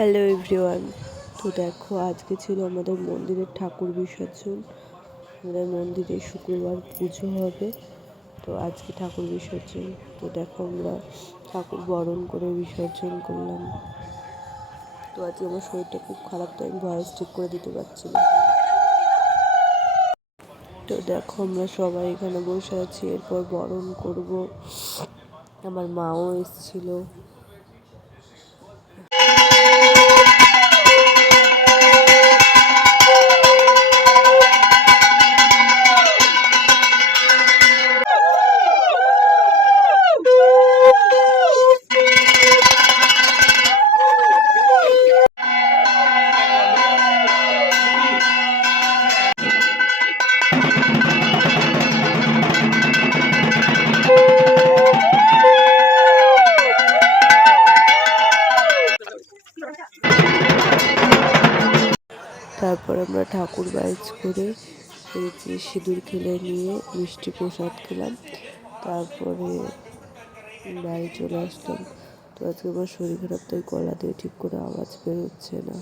Hello everyone. তো দেখো, আজকে ছিল আমাদের মন্দিরের ঠাকুর বিসর্জন। আমাদের মন্দিরে শুক্রবার পুজো হবে, তো আজকে ঠাকুর বিসর্জন। তো দেখো, আমরা ঠাকুর বরণ করে বিসর্জন করলাম। তো আজকে আমার শরীরটা খুব খারাপ, তো আমি ভয়েস ঠিক করে দিতে পারছি না। তো দেখো, আমরা সবাই এখানে বসে আছি, এরপর বরণ করব। আমার মাও এসেছিল। তারপর আমরা ঠাকুর বাইচ করে সিঁদুর খেলে নিয়ে মিষ্টি প্রসাদ খেলাম। তারপরে বাড়ি চলে আসলাম। তো আজকে আমার শরীর খারাপ, তাই গলা দিয়ে ঠিক করে আওয়াজ বেরোচ্ছে না।